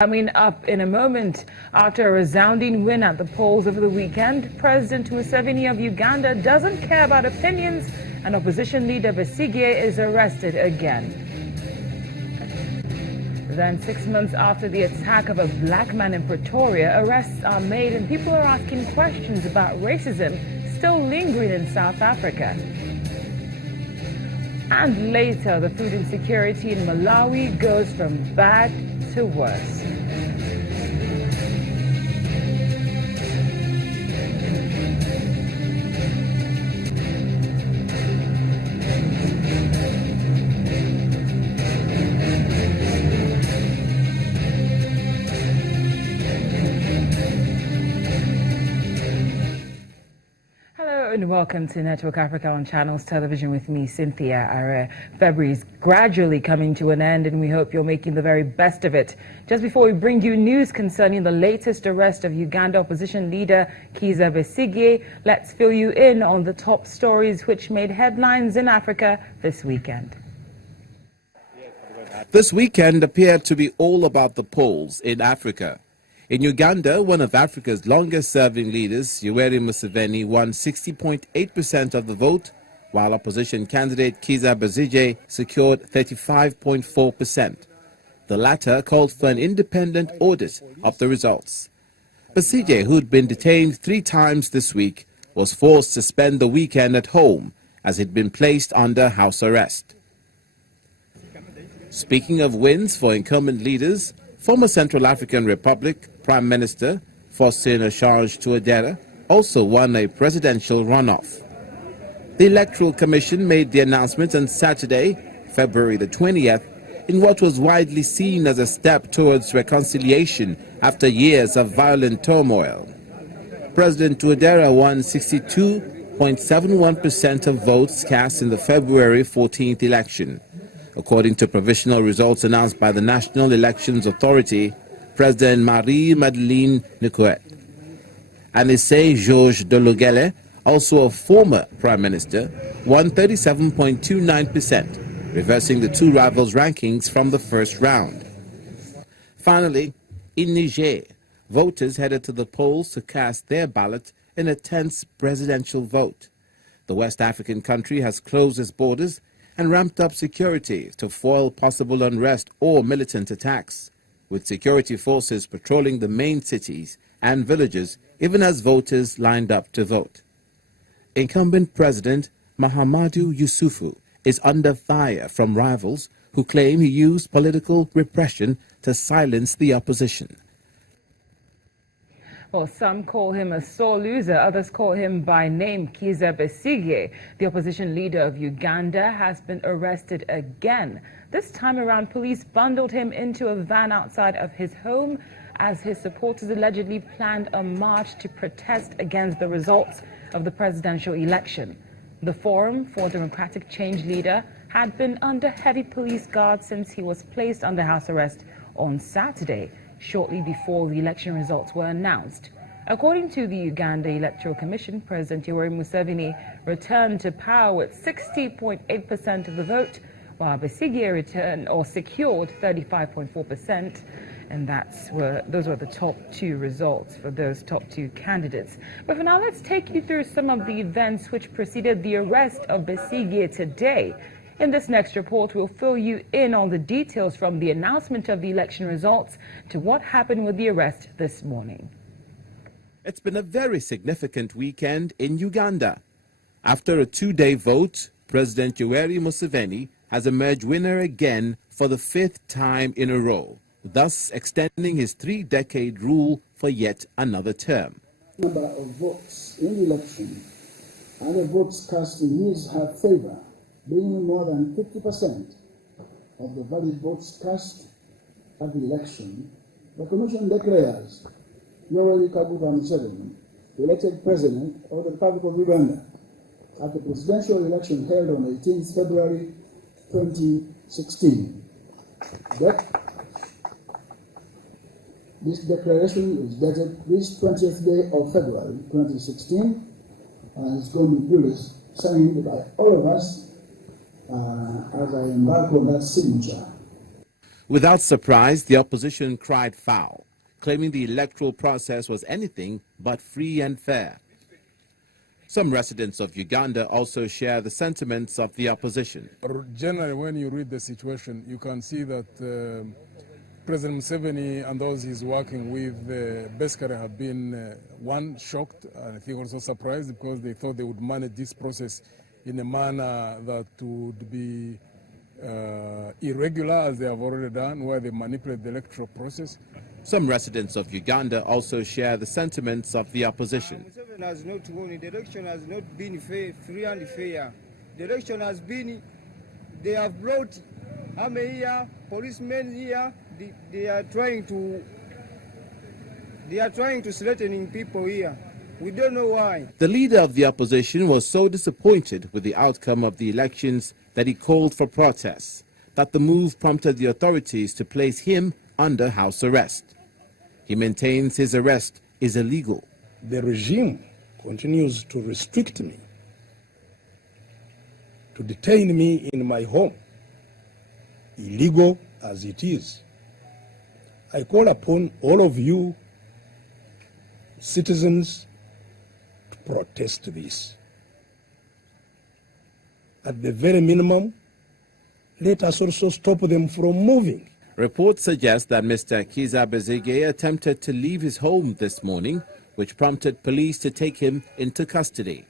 Coming up in a moment, after a resounding win at the polls over the weekend, President Museveni of Uganda doesn't care about opinions, and opposition leader Besigye is arrested again. Then 6 months after the attack of a black man in Pretoria, arrests are made and people are asking questions about racism still lingering in South Africa. And later, the food insecurity in Malawi goes from bad to worse. And welcome to Network Africa on Channels Television with me, Cynthia Are. February is gradually coming to an end and we hope you're making the very best of it. Just before we bring you news concerning the latest arrest of Uganda opposition leader Kizza Besigye, let's fill you in on the top stories which made headlines in Africa this weekend. This weekend appeared to be all about the polls in Africa. In Uganda, one of Africa's longest-serving leaders, Yoweri Museveni, won 60.8% of the vote, while opposition candidate Kizza Besigye secured 35.4%. The latter called for an independent audit of the results. Besigye, who'd been detained 3 times this week, was forced to spend the weekend at home as he'd been placed under house arrest. Speaking of wins for incumbent leaders, former Central African Republic Prime Minister Faustin Archange Touadera also won a presidential runoff. The Electoral Commission made the announcement on Saturday, February the 20th, in what was widely seen as a step towards reconciliation after years of violent turmoil. President Touadera won 62.71% of votes cast in the February 14th election. According to provisional results announced by the National Elections Authority, President Marie-Madeleine Nicouet Anissé Georges Dologele, also a former Prime Minister, won 37.29%, reversing the 2 rivals' rankings from the first round. Finally, in Niger, voters headed to the polls to cast their ballot in a tense presidential vote. The West African country has closed its borders and ramped up security to foil possible unrest or militant attacks, with security forces patrolling the main cities and villages even as voters lined up to vote. Incumbent President Mahamadou Yusufu is under fire from rivals who claim he used political repression to silence the opposition. Well, some call him a sore loser, others call him by name Kizza Besigye. The opposition leader of Uganda has been arrested again. This time around, police bundled him into a van outside of his home as his supporters allegedly planned a march to protest against the results of the presidential election. The Forum for Democratic Change leader had been under heavy police guard since he was placed under house arrest on Saturday, shortly before the election results were announced. According to the Uganda Electoral Commission, President Yoweri Museveni returned to power with 60.8% of the vote, while Besigye secured 35.4%, and those were the top 2 results for those top 2 candidates. But for now, let's take you through some of the events which preceded the arrest of Besigye today. In this next report, we'll fill you in on the details from the announcement of the election results to what happened with the arrest this morning. It's been a very significant weekend in Uganda. After a 2-day vote, President Yoweri Museveni has emerged winner again for the 5th time in a row, thus extending his 3-decade rule for yet another term. Number of votes in the election and the votes cast in her favor, bringing more than 50% of the valid votes cast at the election, the Commission declares Yoweri Kaguta Museveni elected President of the Republic of Uganda at the presidential election held on 18th February 2016. This declaration is dated this 20th day of February 2016 and is going to be duly signed by all of us as I embark on that signature. Without surprise, the opposition cried foul, claiming the electoral process was anything but free and fair. Some residents of Uganda also share the sentiments of the opposition. Generally, when you read the situation, you can see that President Museveni and those he's working with, basically have been, one, shocked, and I think also surprised, because they thought they would manage this process in a manner that would be irregular, as they have already done, where they manipulate the electoral process. Some residents of Uganda also share the sentiments of the opposition. Museveni has not won. The election has not been fair, free and fair. The election has been, they have brought army here, policemen here. They are trying to threatening people here. We don't know why. The leader of the opposition was so disappointed with the outcome of the elections that he called for protests, that the move prompted the authorities to place him under house arrest. He maintains his arrest is illegal. The regime continues to restrict me, to detain me in my home, illegal as it is. I call upon all of you citizens to protest this. At the very minimum, let us also stop them from moving. Reports suggest that Mr. Besigye attempted to leave his home this morning, which prompted police to take him into custody.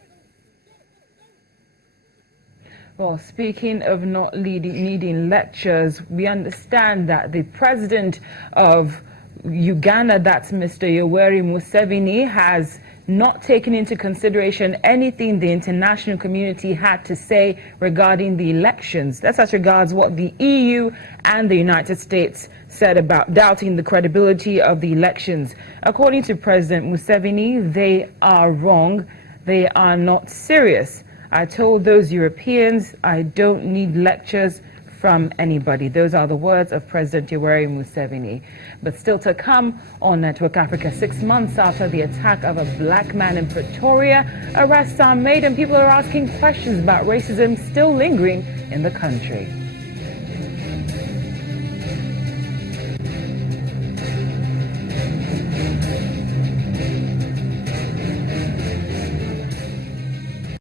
Well, speaking of not needing lectures, we understand that the president of Uganda, that's Mr. Yoweri Museveni, has not taken into consideration anything the international community had to say regarding the elections. That's as regards what the EU and the United States said about doubting the credibility of the elections. According to President Museveni, they are wrong. They are not serious. I told those Europeans I don't need lectures from anybody. Those are the words of President Yoweri Museveni. But still to come on Network Africa, 6 months after the attack of a black man in Pretoria, arrests are made and people are asking questions about racism still lingering in the country.